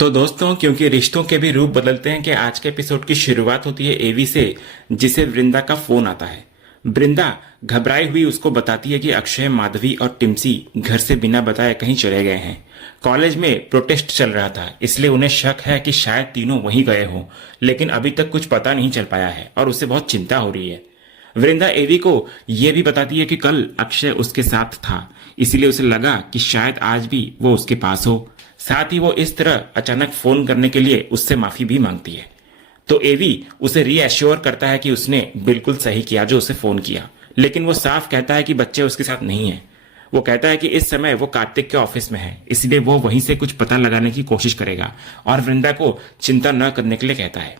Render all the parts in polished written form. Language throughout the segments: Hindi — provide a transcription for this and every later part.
तो दोस्तों, क्योंकि रिश्तों के भी रूप बदलते हैं कि आज के एपिसोड की शुरुआत होती है एवी से, जिसे वृंदा का फोन आता है। वृंदा घबराई हुई उसको बताती है कि अक्षय, माधवी और टिम्सी घर से बिना बताए कहीं चले गए हैं। कॉलेज में प्रोटेस्ट चल रहा था, इसलिए उन्हें शक है कि शायद तीनों वहीं गए हों, लेकिन अभी तक कुछ पता नहीं चल पाया है और उसे बहुत चिंता हो रही है। वृंदा एवी को यह भी बताती है कि कल अक्षय उसके साथ था, इसलिए उसे लगा कि शायद आज भी वो उसके पास हो। साथ ही वो इस तरह अचानक फोन करने के लिए उससे माफी भी मांगती है। तो एवी उसे रीएश्योर करता है कि उसने बिल्कुल सही किया जो उसे फोन किया, लेकिन वो साफ कहता है कि बच्चे उसके साथ नहीं है। वो कहता है कि इस समय वो कार्तिक के ऑफिस में है, इसलिए वो वहीं से कुछ पता लगाने की कोशिश करेगा और वृंदा को चिंता न करने के लिए कहता है।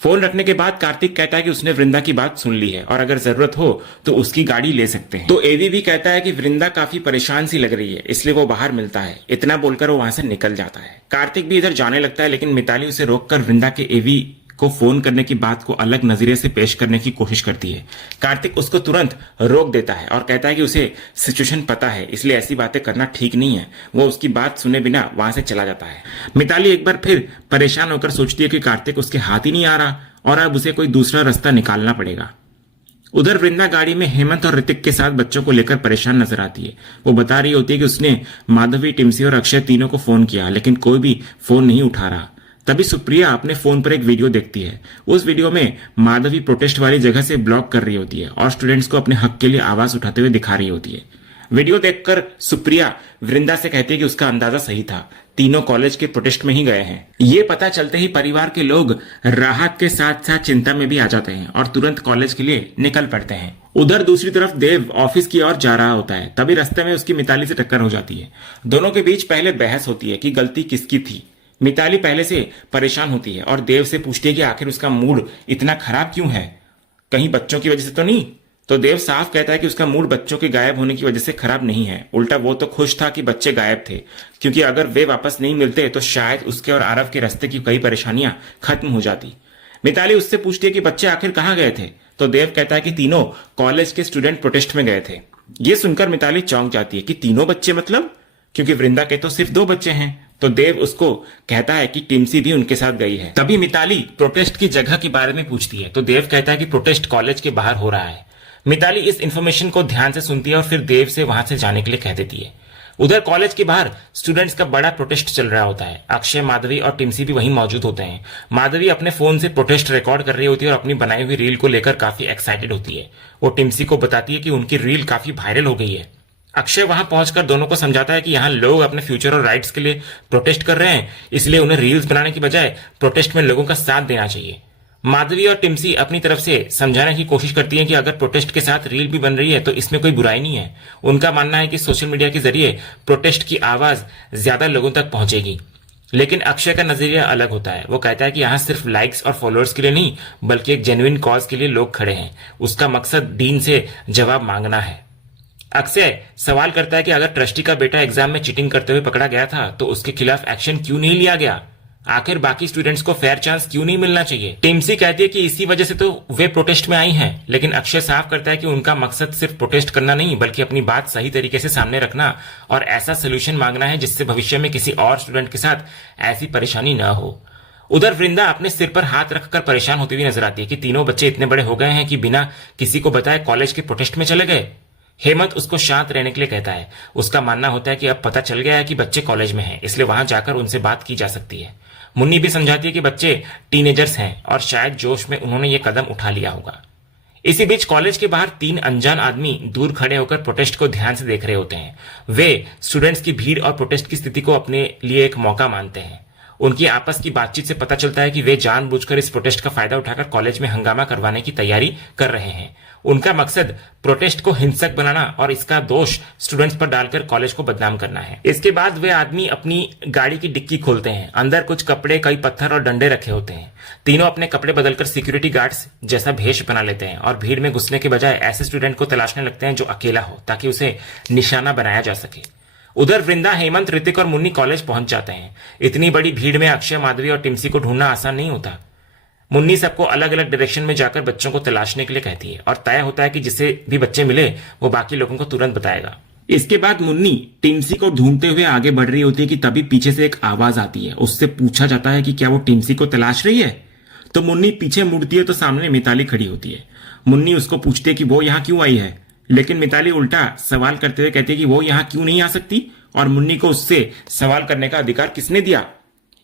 फोन रखने के बाद कार्तिक कहता है कि उसने वृंदा की बात सुन ली है और अगर जरूरत हो तो उसकी गाड़ी ले सकते हैं। तो एवी भी कहता है कि वृंदा काफी परेशान सी लग रही है, इसलिए वो बाहर मिलता है। इतना बोलकर वो वहां से निकल जाता है। कार्तिक भी इधर जाने लगता है, लेकिन मिताली उसे रोककर वृंदा के एवी को फोन करने की बात को अलग नजरिए से पेश करने की कोशिश करती है। कार्तिक उसको तुरंत रोक देता है और कहता है कि उसे सिचुएशन पता है, इसलिए ऐसी बातें करना ठीक नहीं है। वो उसकी बात सुने बिना वहां से चला जाता है। मिताली एक बार फिर परेशान होकर सोचती है कि कार्तिक उसके हाथ ही नहीं आ रहा और अब उसे कोई दूसरा रास्ता निकालना पड़ेगा। उधर वृंदा गाड़ी में हेमंत और ऋतिक के साथ बच्चों को लेकर परेशान नजर आती है। वो बता रही होती है कि उसने माधवी, टिम्सी और अक्षय तीनों को फोन किया, लेकिन कोई भी फोन नहीं उठा रहा। तभी सुप्रिया अपने फोन पर एक वीडियो देखती है। उस वीडियो में माधवी प्रोटेस्ट वाली जगह से ब्लॉक कर रही होती है और स्टूडेंट्स को अपने हक के लिए आवाज उठाते हुए दिखा रही होती है। वीडियो देखकर सुप्रिया वृंदा से कहती है कि उसका अंदाजा सही था, तीनों कॉलेज के प्रोटेस्ट में ही गए हैं। ये पता चलते ही परिवार के लोग राहत के साथ साथ चिंता में भी आ जाते हैं और तुरंत कॉलेज के लिए निकल पड़ते हैं। उधर दूसरी तरफ देव ऑफिस की ओर जा रहा होता है। तभी रास्ते में उसकी मिताली से टक्कर हो जाती है। दोनों के बीच पहले बहस होती है कि गलती किसकी थी। मिताली पहले से परेशान होती है और देव से पूछती है कि आखिर उसका मूड इतना खराब क्यों है, कहीं बच्चों की वजह से तो नहीं। तो देव साफ कहता है कि उसका मूड बच्चों के गायब होने की वजह से खराब नहीं है, उल्टा वो तो खुश था कि बच्चे गायब थे, क्योंकि अगर वे वापस नहीं मिलते तो शायद उसके और आरव के रास्ते की कई परेशानियां खत्म हो जाती। मिताली उससे पूछती है कि बच्चे आखिर कहाँ गए थे। तो देव कहता है कि तीनों कॉलेज के स्टूडेंट प्रोटेस्ट में गए थे। ये सुनकर मिताली चौंक जाती है कि तीनों बच्चे मतलब, क्योंकि वृंदा के तो सिर्फ 2 बच्चे हैं। तो देव उसको कहता है कि टिम्सी भी उनके साथ गई है। तभी मिताली प्रोटेस्ट की जगह के बारे में पूछती है। तो देव कहता है कि प्रोटेस्ट कॉलेज के बाहर हो रहा है। मिताली इस इंफॉर्मेशन को ध्यान से सुनती है और फिर देव से वहां से जाने के लिए कह देती है। उधर कॉलेज के बाहर स्टूडेंट्स का बड़ा प्रोटेस्ट चल रहा होता है। अक्षय, माधवी और टिम्सी भी वहीं मौजूद होते हैं। माधवी अपने फोन से प्रोटेस्ट रिकॉर्ड कर रही होती है और अपनी बनाई हुई रील को लेकर काफी एक्साइटेड होती है। वो टिम्सी को बताती है कि उनकी रील काफी वायरल हो गई है। अक्षय वहां पहुंचकर दोनों को समझाता है कि यहाँ लोग अपने फ्यूचर और राइट्स के लिए प्रोटेस्ट कर रहे हैं, इसलिए उन्हें रील्स बनाने की बजाय प्रोटेस्ट में लोगों का साथ देना चाहिए। माधवी और टिम्सी अपनी तरफ से समझाने की कोशिश करती हैं कि अगर प्रोटेस्ट के साथ रील भी बन रही है तो इसमें कोई बुराई नहीं है। उनका मानना है कि सोशल मीडिया के जरिए प्रोटेस्ट की आवाज ज्यादा लोगों तक पहुंचेगी। लेकिन अक्षय का नजरिया अलग होता है। वो कहता है कि यहाँ सिर्फ लाइक्स और फॉलोअर्स के लिए नहीं, बल्कि एक जेन्युइन कॉज के लिए लोग खड़े हैं। उसका मकसद डीन से जवाब मांगना है। अक्षय सवाल करता है कि अगर ट्रस्टी का बेटा एग्जाम में चीटिंग करते हुए पकड़ा गया था तो उसके खिलाफ एक्शन क्यों नहीं लिया गया, आखिर बाकी स्टूडेंट्स को फेयर चांस क्यों नहीं मिलना चाहिए। टिम्सी कहती है कि इसी वजह से तो वे प्रोटेस्ट में आई हैं, लेकिन अक्षय साफ करता है कि उनका मकसद सिर्फ प्रोटेस्ट करना नहीं, बल्कि अपनी बात सही तरीके से सामने रखना और ऐसा सोल्यूशन मांगना है जिससे भविष्य में किसी और स्टूडेंट के साथ ऐसी परेशानी न हो। उधर वृंदा अपने सिर पर हाथ रखकर परेशान होती हुई नजर आती है कि तीनों बच्चे इतने बड़े हो गए हैं कि बिना किसी को बताए कॉलेज के प्रोटेस्ट में चले गए। हेमंत उसको शांत रहने के लिए कहता है। उसका मानना होता है कि अब पता चल गया है कि बच्चे कॉलेज में हैं, इसलिए वहां जाकर उनसे बात की जा सकती है। मुन्नी भी समझाती है कि बच्चे टीनेजर्स हैं और शायद जोश में उन्होंने ये कदम उठा लिया होगा। इसी बीच कॉलेज के बाहर 3 अनजान आदमी दूर खड़े होकर प्रोटेस्ट को ध्यान से देख रहे होते हैं। वे स्टूडेंट्स की भीड़ और प्रोटेस्ट की स्थिति को अपने लिए एक मौका मानते हैं। उनकी आपस की बातचीत से पता चलता है कि वे जानबूझकर इस प्रोटेस्ट का फायदा उठाकर कॉलेज में हंगामा करवाने की तैयारी कर रहे हैं। उनका मकसद प्रोटेस्ट को हिंसक बनाना और इसका दोष स्टूडेंट्स पर डालकर कॉलेज को बदनाम करना है। इसके बाद वे आदमी अपनी गाड़ी की डिक्की खोलते हैं। अंदर कुछ कपड़े, कई पत्थर और डंडे रखे होते हैं। तीनों अपने कपड़े बदलकर सिक्योरिटी गार्ड्स जैसा भेष बना लेते हैं और भीड़ में घुसने के बजाय ऐसे स्टूडेंट को तलाशने लगते हैं जो अकेला हो, ताकि उसे निशाना बनाया जा सके। उधर वृंदा, हेमंत, ऋतिक और मुन्नी कॉलेज पहुंच जाते हैं। इतनी बड़ी भीड़ में अक्षय, माधवी और टिम्सी को ढूंढना आसान नहीं होता। मुन्नी सबको अलग अलग डायरेक्शन में जाकर बच्चों को तलाशने के लिए कहती है और तय होता है कि जिसे भी बच्चे मिले वो बाकी लोगों को तुरंत बताएगा। इसके बाद मुन्नी टिम्सी को ढूंढते हुए आगे बढ़ रही होती है कि तभी पीछे से एक आवाज आती है। उससे पूछा जाता है कि क्या वो टिम्सी को तलाश रही है। तो मुन्नी पीछे मुड़ती है तो सामने मिताली खड़ी होती है। मुन्नी उसको पूछती है कि वो यहाँ क्यों आई है, लेकिन मिताली उल्टा सवाल करते हुए कहती है कि वो यहाँ क्यों नहीं आ सकती और मुन्नी को उससे सवाल करने का अधिकार किसने दिया।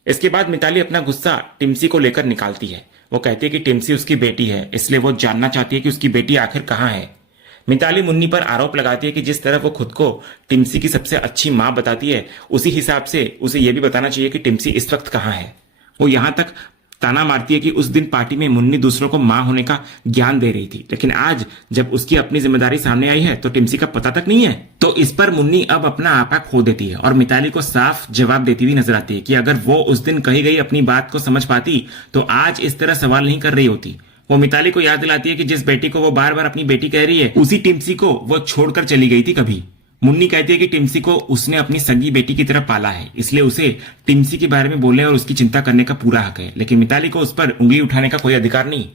इसके बाद मिताली अपना गुस्सा टिम्सी को लेकर निकालती है। वो कहती है कि टिम्सी उसकी बेटी है, इसलिए वो जानना चाहती है कि उसकी बेटी आखिर कहाँ है। मिताली मुन्नी पर आरोप लगाती है कि जिस तरह वो खुद को टिम्सी की सबसे अच्छी माँ बताती है, उसी हिसाब से उसे यह भी बताना चाहिए कि टिम्सी इस वक्त कहाँ है। वो यहां तक ताना मारती है कि उस दिन पार्टी में मुन्नी दूसरों को मां होने का ज्ञान दे रही थी, लेकिन आज जब उसकी अपनी जिम्मेदारी सामने आई है तो टिम्सी का पता तक नहीं है। तो इस पर मुन्नी अब अपना आपा खो देती है और मिताली को साफ जवाब देती हुई नजर आती है कि अगर वो उस दिन कही गई अपनी बात को समझ पाती तो आज इस तरह सवाल नहीं कर रही होती। वो मिताली को याद दिलाती है कि जिस बेटी को वो बार बार अपनी बेटी कह रही है, उसी टिम्सी को वो छोड़कर चली गई थी कभी। मुन्नी कहती है कि टिम्सी को उसने अपनी सगी बेटी की तरह पाला है, इसलिए उसे टिम्सी के बारे में बोलने और उसकी चिंता करने का पूरा हक है, लेकिन मिताली को उस पर उंगली उठाने का कोई अधिकार नहीं।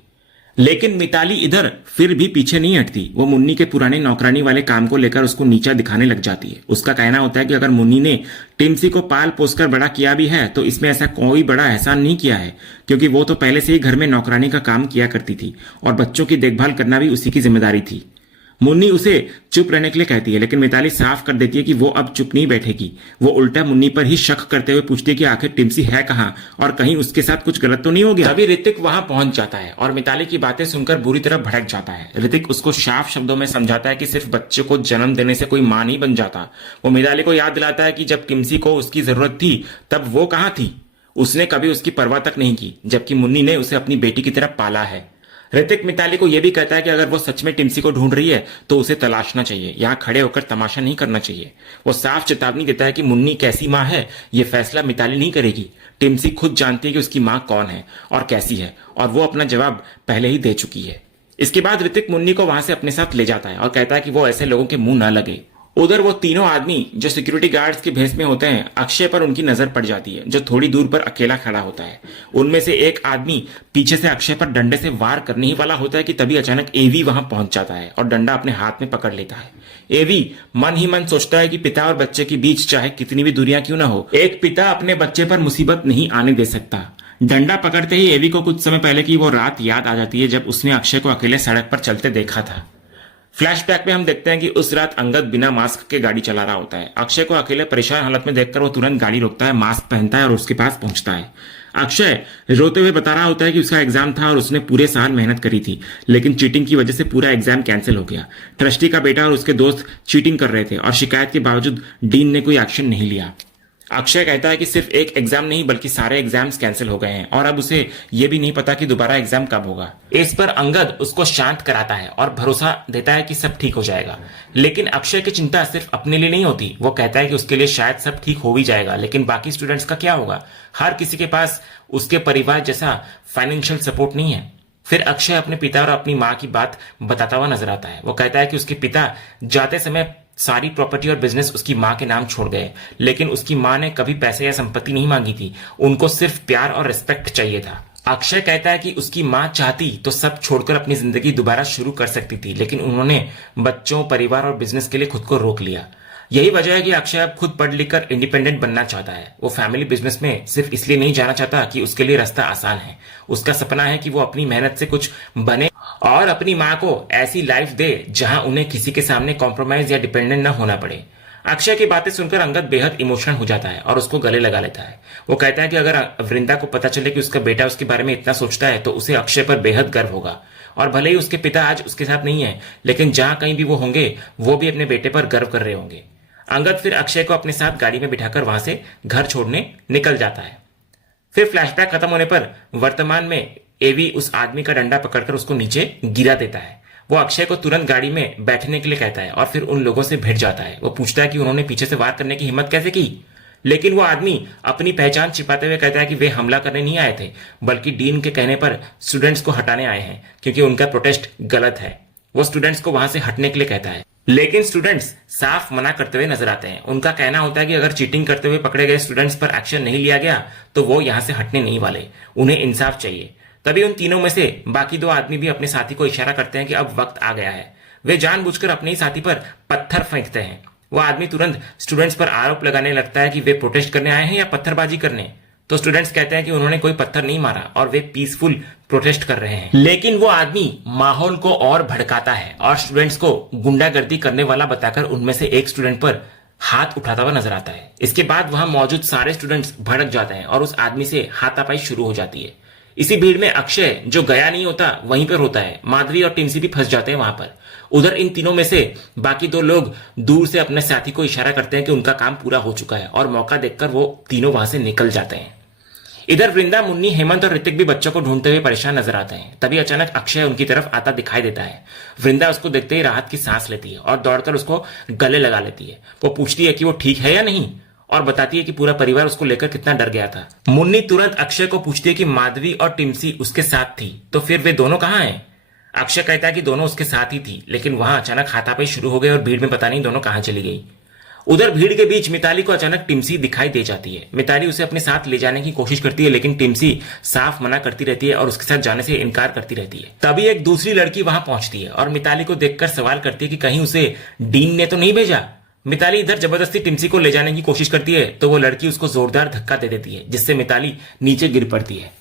लेकिन मिताली इधर फिर भी पीछे नहीं हटती। वो मुन्नी के पुराने नौकरानी वाले काम को लेकर उसको नीचा दिखाने लग जाती है। उसका कहना होता है कि अगर मुन्नी ने टिम्सी को पाल पोसकर बड़ा किया भी है तो इसमें ऐसा कोई बड़ा एहसान नहीं किया है, क्योंकि वो तो पहले से ही घर में नौकरानी का काम किया करती थी और बच्चों की देखभाल करना भी उसी की जिम्मेदारी थी। मुन्नी उसे चुप रहने के लिए कहती है, लेकिन मिताली साफ कर देती है कि वो अब चुप नहीं बैठेगी। वो उल्टा मुन्नी पर ही शक करते हुए पूछती है कि आखिर टिम्सी है कहाँ और कहीं उसके साथ कुछ गलत तो नहीं हो गया। तभी ऋतिक वहां पहुंच जाता है और मिताली की बातें सुनकर बुरी तरह भड़क जाता है। ऋतिक उसको साफ शब्दों में समझाता है कि सिर्फ बच्चे को जन्म देने से कोई मां नहीं बन जाता। वो मिताली को याद दिलाता है कि जब टिम्सी को उसकी जरूरत थी तब वो कहाँ थी, उसने कभी उसकी परवाह तक नहीं की, जबकि मुन्नी ने उसे अपनी बेटी की तरह पाला है। ऋतिक मिताली को यह भी कहता है कि अगर वो सच में टिम्सी को ढूंढ रही है तो उसे तलाशना चाहिए, यहां खड़े होकर तमाशा नहीं करना चाहिए। वो साफ चेतावनी देता है कि मुन्नी कैसी मां है यह फैसला मिताली नहीं करेगी। टिम्सी खुद जानती है कि उसकी मां कौन है और कैसी है, और वो अपना जवाब पहले ही दे चुकी है। इसके बाद ऋतिक मुन्नी को वहां से अपने साथ ले जाता है और कहता है कि वो ऐसे लोगों के मुंह न लगे। उधर वो तीनों आदमी जो सिक्योरिटी गार्ड्स के भेस में होते हैं, अक्षय पर उनकी नजर पड़ जाती है जो थोड़ी दूर पर अकेला खड़ा होता है। उनमें से एक आदमी पीछे से अक्षय पर डंडे से वार करने ही वाला होता है कि तभी अचानक एवी वहां पहुंच जाता है और डंडा अपने हाथ में पकड़ लेता है। एवी मन ही मन सोचता है कि पिता और बच्चे के बीच चाहे कितनी भी दूरियां क्यों ना हो, एक पिता अपने बच्चे पर मुसीबत नहीं आने दे सकता। डंडा पकड़ते ही एवी को कुछ समय पहले की वो रात याद आ जाती है जब उसने अक्षय को अकेले सड़क पर चलते देखा था। फ्लैशबैक में हम देखते हैं कि उस रात अंगद बिना मास्क के गाड़ी चला रहा होता है। अक्षय को अकेले परेशान हालत में देखकर वो तुरंत गाड़ी रोकता है, मास्क पहनता है और उसके पास पहुंचता है। अक्षय रोते हुए बता रहा होता है कि उसका एग्जाम था और उसने पूरे साल मेहनत करी थी, लेकिन चीटिंग की वजह से पूरा एग्जाम कैंसिल हो गया। ट्रस्टी का बेटा और उसके दोस्त चीटिंग कर रहे थे और शिकायत के बावजूद डीन ने कोई एक्शन नहीं लिया। अक्षय कहता है कि सिर्फ एक एग्जाम नहीं बल्कि सारे एग्जाम्स कैंसिल हो गए हैं और अब उसे यह भी नहीं पता कि दोबारा एग्जाम कब होगा। इस पर अंगद उसको शांत कराता है और भरोसा देता है कि सब ठीक हो जाएगा। लेकिन अक्षय की चिंता सिर्फ अपने लिए नहीं होती। वो कहता है कि उसके लिए शायद सब ठीक हो भी जाएगा, लेकिन बाकी स्टूडेंट्स का क्या होगा। हर किसी के पास उसके परिवार जैसा फाइनेंशियल सपोर्ट नहीं है। फिर अक्षय अपने पिता और अपनी माँ की बात बताता हुआ नजर आता है। वो कहता है कि उसके पिता जाते समय सारी प्रॉपर्टी और बिजनेस उसकी माँ के नाम छोड़ गए, लेकिन उसकी माँ ने कभी पैसे या संपत्ति नहीं मांगी थी, उनको सिर्फ प्यार और रिस्पेक्ट चाहिए था। अक्षय कहता है कि उसकी माँ चाहती तो सब छोड़कर अपनी जिंदगी दोबारा शुरू कर सकती थी, लेकिन उन्होंने बच्चों, परिवार और बिजनेस के लिए खुद को रोक लिया। यही वजह है कि अक्षय अब खुद पढ़ लिख कर इंडिपेंडेंट बनना चाहता है। वो फैमिली बिजनेस में सिर्फ इसलिए नहीं जाना चाहता कि उसके लिए रास्ता आसान है। उसका सपना है कि वो अपनी मेहनत से कुछ बने और अपनी माँ को ऐसी लाइफ दे जहां उन्हें किसी के सामने कॉम्प्रोमाइज या डिपेंडेंट ना होना पड़े। अक्षय की बातें सुनकर अंगद बेहद इमोशनल हो जाता है और उसको गले लगा लेता है। वो कहता है कि अगर वृंदा को पता चले कि उसका बेटा उसके बारे में इतना सोचता है तो उसे अक्षय पर बेहद गर्व होगा, और भले ही उसके पिता आज उसके साथ नहीं है, लेकिन जहां कहीं भी वो होंगे वो भी अपने बेटे पर गर्व कर रहे होंगे। अंगद फिर अक्षय को अपने साथ गाड़ी में बिठाकर वहां से घर छोड़ने निकल जाता है। फिर फ्लैशबैक खत्म होने पर वर्तमान में एवी उस आदमी का डंडा पकड़कर उसको नीचे गिरा देता है। वो अक्षय को तुरंत गाड़ी में बैठने के लिए कहता है और फिर उन लोगों से भिड़ जाता है। वो पूछता है कि उन्होंने पीछे से वार करने की हिम्मत कैसे की, लेकिन वो आदमी अपनी पहचान छिपाते हुए कहता है कि वे हमला करने नहीं आए थे, बल्कि डीन के कहने पर स्टूडेंट्स को हटाने आए हैं क्योंकि उनका प्रोटेस्ट गलत है। वो स्टूडेंट्स को वहां से हटने के लिए कहता है, लेकिन स्टूडेंट्स साफ मना करते हुए नजर आते हैं। उनका कहना होता है कि अगर चीटिंग करते हुए पकड़े गए स्टूडेंट्स पर एक्शन नहीं लिया गया तो वो यहां से हटने नहीं वाले, उन्हें इंसाफ चाहिए। तभी उन तीनों में से बाकी दो आदमी भी अपने साथी को इशारा करते हैं कि अब वक्त आ गया है। वे जानबूझकर अपने ही साथी पर पत्थर फेंकते हैं। वो आदमी तुरंत स्टूडेंट्स पर आरोप लगाने लगता है कि वे प्रोटेस्ट करने आए हैं या पत्थरबाजी करने। तो स्टूडेंट्स कहते हैं कि उन्होंने कोई पत्थर नहीं मारा और वे पीसफुल प्रोटेस्ट कर रहे हैं। लेकिन वो आदमी माहौल को और भड़काता है और स्टूडेंट्स को गुंडागर्दी करने वाला बताकर उनमें से एक स्टूडेंट पर हाथ उठाता हुआ नजर आता है। इसके बाद वहां मौजूद सारे स्टूडेंट्स भड़क जाते हैं और उस आदमी से हाथापाई शुरू हो जाती है। इसी भीड़ में अक्षय, जो गया नहीं होता, वहीं पर होता है। माधवी और टिम्सी भी फंस जाते हैं वहां पर। उधर इन तीनों में से बाकी दो लोग दूर से अपने साथी को इशारा करते हैं कि उनका काम पूरा हो चुका है और मौका देखकर वो तीनों वहां से निकल जाते हैं। इधर वृंदा, मुन्नी, हेमंत और ऋतिक भी बच्चों को ढूंढते हुए परेशान नजर आते हैं। तभी अचानक अक्षय उनकी तरफ आता दिखाई देता है। वृंदा उसको देखते ही राहत की सांस लेती है और दौड़कर उसको गले लगा लेती है। वो पूछती है कि वो ठीक है या नहीं और बताती है कि पूरा परिवार उसको लेकर कितना डर गया था। मुन्नी तुरंत अक्षय को पूछती है कि माधवी और टिम्सी उसके साथ थी, तो फिर वे दोनों कहाँ हैं? अक्षय कहता है कि दोनों उसके साथ ही थी, लेकिन वहां अचानक हाथापाई शुरू हो गई और भीड़ में पता नहीं दोनों कहां चली गई। उधर भीड़ के बीच मिताली को अचानक टिम्सी दिखाई दे जाती है। मिताली उसे अपने साथ ले जाने की कोशिश करती है, लेकिन टिम्सी साफ मना करती रहती है और उसके साथ जाने से इनकार करती रहती है। तभी एक दूसरी लड़की वहां पहुंचती है और मिताली को देखकर सवाल करती है कि कहीं उसे डीन ने तो नहीं भेजा। मिताली इधर जबरदस्ती टिम्सी को ले जाने की कोशिश करती है, तो वो लड़की उसको जोरदार धक्का दे देती है, जिससे मिताली नीचे गिर पड़ती है।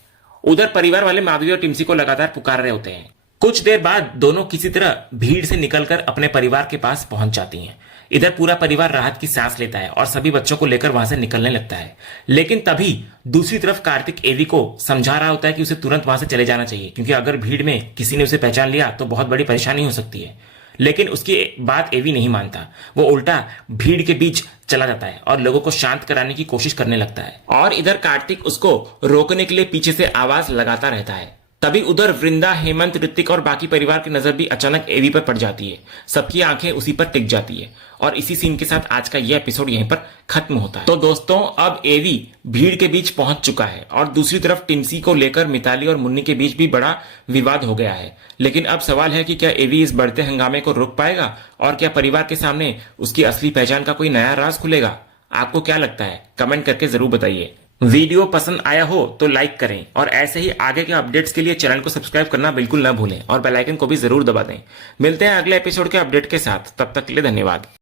उधर परिवार वाले माधवी और टिम्सी को लगातार पुकार रहे होते हैं। कुछ देर बाद दोनों किसी तरह भीड़ से निकलकर अपने परिवार के पास पहुंच जाती हैं। इधर पूरा परिवार राहत की सांस लेता है और सभी बच्चों को लेकर वहां से निकलने लगता है। लेकिन तभी दूसरी तरफ कार्तिक एवी को समझा रहा होता है कि उसे तुरंत वहां से चले जाना चाहिए, क्योंकि अगर भीड़ में किसी ने उसे पहचान लिया तो बहुत बड़ी परेशानी हो सकती है। लेकिन उसकी बात एवी नहीं मानता। वो उल्टा भीड़ के बीच चला जाता है और लोगों को शांत कराने की कोशिश करने लगता है। और इधर कार्तिक उसको रोकने के लिए पीछे से आवाज लगाता रहता है। तभी उधर वृंदा, हेमंत, ऋतिक और बाकी परिवार की नजर भी अचानक एवी पर पड़ जाती है। सबकी आंखें उसी पर टिक जाती है और इसी सीन के साथ आज का यह एपिसोड यहीं पर खत्म होता है। तो दोस्तों, अब एवी भीड़ के बीच पहुंच चुका है और दूसरी तरफ टिम्सी को लेकर मिताली और मुन्नी के बीच भी बड़ा विवाद हो गया है। लेकिन अब सवाल है कि क्या एवी इस बढ़ते हंगामे को रोक पाएगा और क्या परिवार के सामने उसकी असली पहचान का कोई नया राज खुलेगा? आपको क्या लगता है? कमेंट करके जरूर बताइए। वीडियो पसंद आया हो तो लाइक करें और ऐसे ही आगे के अपडेट्स के लिए चैनल को सब्सक्राइब करना बिल्कुल ना भूलें और बेल आइकन को भी जरूर दबा दें। मिलते हैं अगले एपिसोड के अपडेट के साथ, तब तक के लिए धन्यवाद।